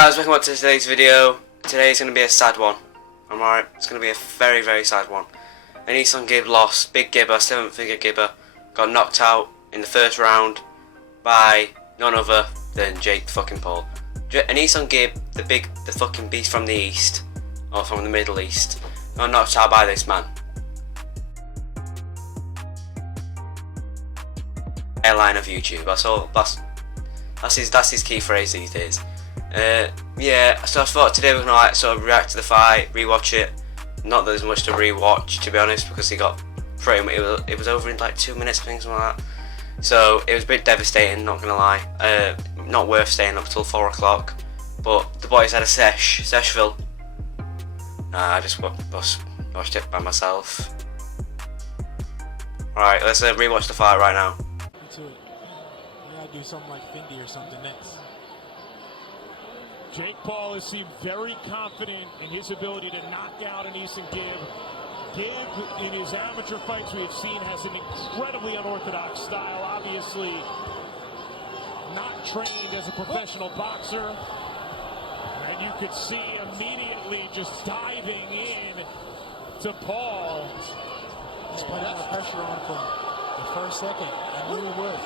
guys, welcome back to today's video. Today's going to be a sad one. I'm alright, it's going to be a very, very sad one. AnEsonGib lost, big gibber, 7-figure gibber, got knocked out in the first round by none other than Jake fucking Paul. AnEsonGib, the fucking beast from the east, or from the Middle East, got knocked out by this man. Airline of YouTube, that's his key phrase these days. Yeah, so I thought today we're gonna sort of react to the fight, rewatch it. Not that there's much to rewatch, to be honest, because he got pretty much, it was over in like 2 minutes, I think, something like that. So it was a bit devastating, not gonna lie. Not worth staying up till 4 o'clock. But the boys had a seshville. I just watched it by myself. Alright, let's rewatch the fight right now. You gotta do something like Fendi or something next. Jake Paul has seemed very confident in his ability to knock out AnEsonGib. Gib, in his amateur fights we have seen, has an incredibly unorthodox style. Obviously not trained as a professional boxer. And you could see immediately just diving in to Paul. He's putting the pressure on from the first second. I knew he would.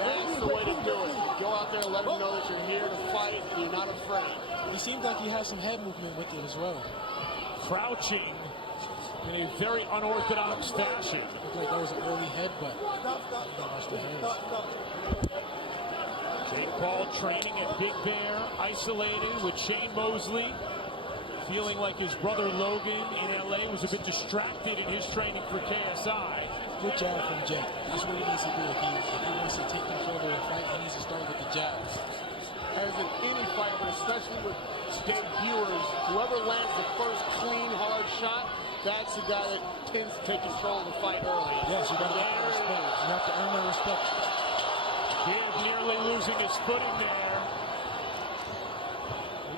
That's the way to do it. Go out there and let him know that you're here to fight and you're not afraid. He seemed like he had some head movement with it as well. Crouching in a very unorthodox fashion. Looked like there was an early headbutt. Jake Paul training at Big Bear, isolated with Shane Mosley. Feeling like his brother Logan in LA was a bit distracted in his training for KSI. Good jab from Jake. That's what he needs to do if he wants to take control of the fight. He needs to start with the jabs. As in any fight, but especially with debuters, whoever lands the first clean, hard shot, that's the guy that tends to take control of the fight early. Yes, you got to get that respect. You have to earn that respect. Gib nearly losing his footing there.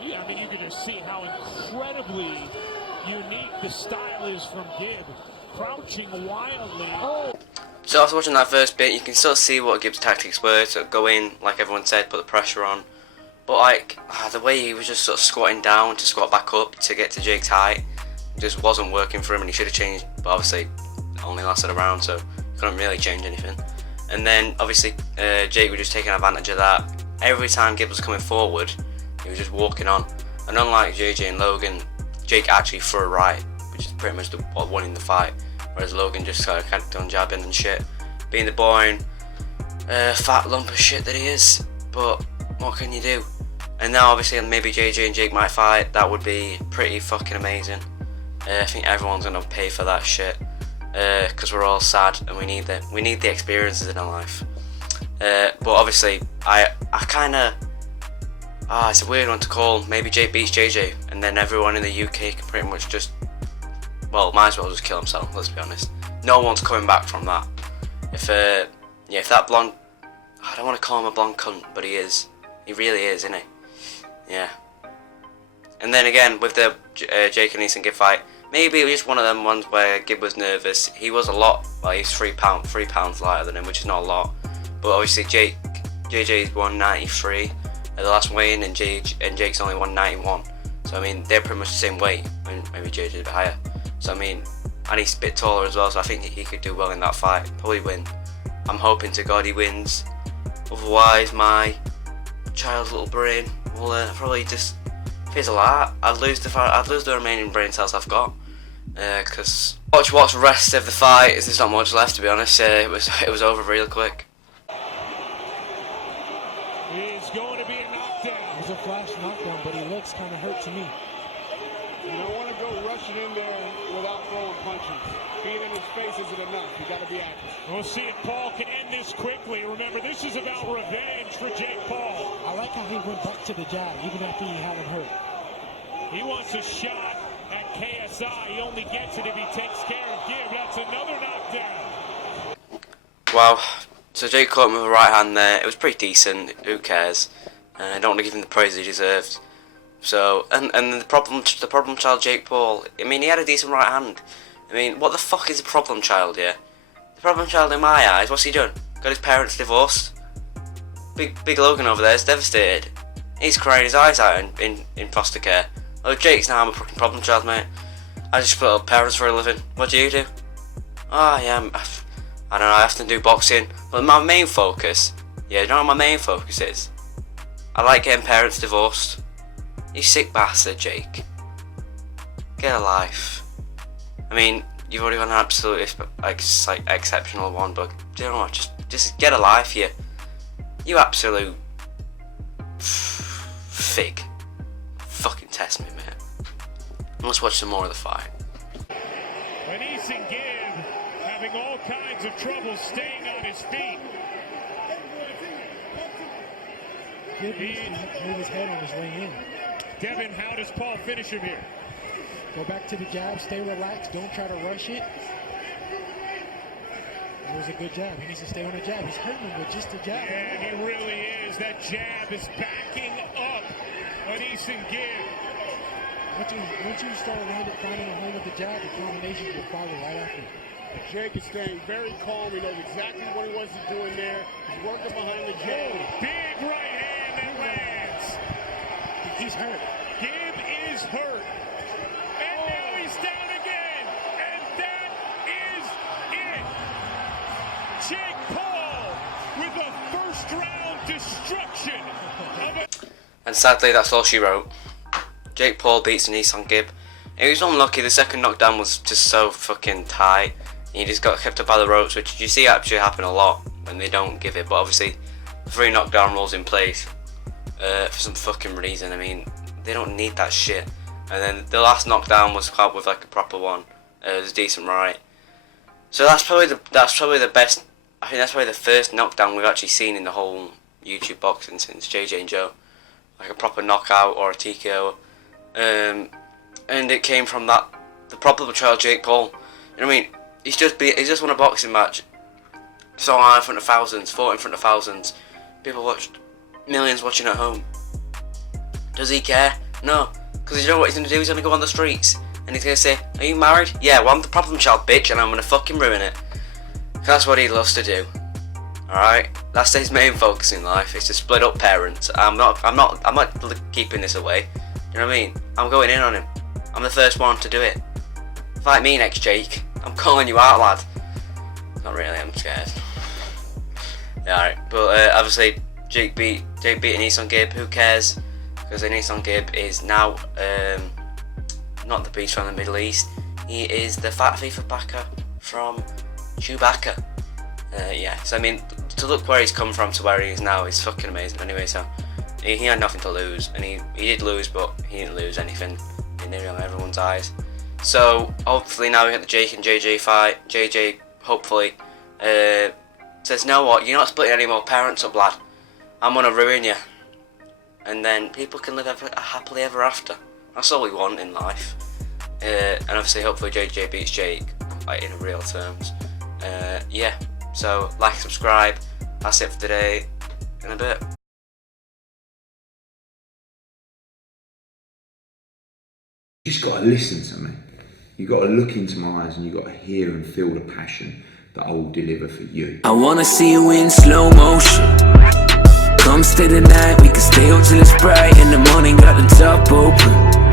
Yeah, I mean, you can just see how incredibly unique the style is from Gib. Crouching wildly. So after watching that first bit, you can still see what Gib's tactics were. So go in, like everyone said, put the pressure on. But like, the way he was just sort of squatting down to squat back up to get to Jake's height, just wasn't working for him, and he should have changed. But obviously, it only lasted a round, so he couldn't really change anything. And then obviously, Jake was just taking advantage of that. Every time Gib was coming forward, he was just walking on. And unlike JJ and Logan, Jake actually threw a right, which is pretty much what won in the fight. Whereas Logan just kind of kept on jabbing and shit, being the boring fat lump of shit that he is. But what can you do? And now obviously maybe JJ and Jake might fight. That would be pretty fucking amazing. I think everyone's gonna pay for that shit because we're all sad and we need the experiences in our life. But obviously I kind of it's a weird one to call. Maybe Jake beats JJ and then everyone in the UK can pretty much just, well, might as well just kill himself, let's be honest. No one's coming back from that. If that blonde, I don't want to call him a blonde cunt, but he is. He really is, isn't he? Yeah. And then again, with the Jake and AnEsonGib fight, maybe it was just one of them ones where Gib was nervous. He was a lot, well, he's 3 pounds lighter than him, which is not a lot. But obviously JJ's 193 at the last weigh-in, and Jake's only 191. So I mean, they're pretty much the same weight. I mean, maybe JJ's a bit higher. So I mean, and he's a bit taller as well, so I think he could do well in that fight. Probably win. I'm hoping to God he wins. Otherwise, my child's little brain will probably just fizzle out. I'd lose the remaining brain cells I've got. Because watch the rest of the fight. There's not much left, to be honest. It was over real quick. It's going to be a knockdown. It was a flash knockdown, but he looks kind of hurt to me. You don't want to go rushing in there without throwing punches. Being in his face isn't enough. You got to be active. We'll see if Paul can end this quickly. Remember, this is about revenge for Jake Paul. I like how he went back to the jab, even after he had him hurt. He wants a shot at KSI. He only gets it if he takes care of Gib. That's another knockdown. Wow. So Jake caught him with a right hand there. It was pretty decent. Who cares? I don't want to give him the praise he deserved. So and the problem child Jake Paul. I mean, he had a decent right hand. I mean, what the fuck is the problem child here? The problem child in my eyes. What's he done? Got his parents divorced. Big Logan over there is devastated. He's crying his eyes out in foster care. Oh, Jake's now I'm a fucking problem child, mate. I just split up parents for a living. What do you do? Oh, yeah, I don't know, I have to do boxing. But my main focus, yeah, you know what my main focus is? I like getting parents divorced. You sick bastard, Jake. Get a life. I mean, you've already got an absolutely exceptional one, but do you know what? Just get a life here. You absolute fig. Fucking test me, mate. Let's watch some more of the fight. AnEsonGib having all kinds of trouble staying on his feet. Gib needs to move his head on his way in. Devin, how does Paul finish him here? Go back to the jab, stay relaxed, don't try to rush it. That was a good jab. He needs to stay on the jab. He's hurting him with just a jab. And he really is. That jab is backing up AnEsonGib. Once you start finding a home with the jab, the combinations will follow right after. Jake is staying very calm. He knows exactly what he wants to do in there. He's working behind the jab. Big right hand that lands. He's hurt. Gib is hurt. And now he's down again. And that is it. Jake Paul with a first round destruction of a... And sadly, that's all she wrote. Jake Paul beats AnEsonGib. It was unlucky, the second knockdown was just so fucking tight. He just got kept up by the ropes, which you see actually happen a lot when they don't give it. But obviously, 3 knockdown rules in place for some fucking reason. I mean, they don't need that shit. And then the last knockdown was caught with like a proper one. It was a decent right. So that's probably the best. I think that's probably the first knockdown we've actually seen in the whole YouTube boxing since JJ and Joe, like a proper knockout or a TKO. And it came from the problem child Jake Paul. You know what I mean? He's just won a boxing match. Saw in front of thousands, fought in front of thousands. People watched, millions watching at home. Does he care? No, because you know what he's gonna do? He's gonna go on the streets and he's gonna say, "Are you married? Yeah, well I'm the problem child, bitch, and I'm gonna fucking ruin it." That's what he loves to do. All right, that's his main focus in life. Is to split up parents. I'm not keeping this away. You know what I mean? I'm going in on him. I'm the first one to do it. Fight me next, Jake. I'm calling you out, lad. Not really, I'm scared. Yeah, alright. But obviously, Jake beat AnEsonGib. Who cares? Because AnEsonGib is now not the beast from the Middle East. He is the fat FIFA backer from Chewbacca. Yeah, so I mean, to look where he's come from to where he is now is fucking amazing. Anyway, so he had nothing to lose, and he did lose, but he didn't lose anything in everyone's eyes. So hopefully now we get the Jake and JJ fight. JJ hopefully says, "No, what? You're not splitting any more parents up, lad. I'm gonna ruin you." And then people can live happily ever after. That's all we want in life. And obviously, hopefully JJ beats Jake, like in real terms. Yeah. So like, subscribe. That's it for today. In a bit. You just got to listen to me. You got to look into my eyes and you got to hear and feel the passion that I will deliver for you. I wanna see you in slow motion. Come stay the night, we can stay up till it's bright. In the morning, got the top open.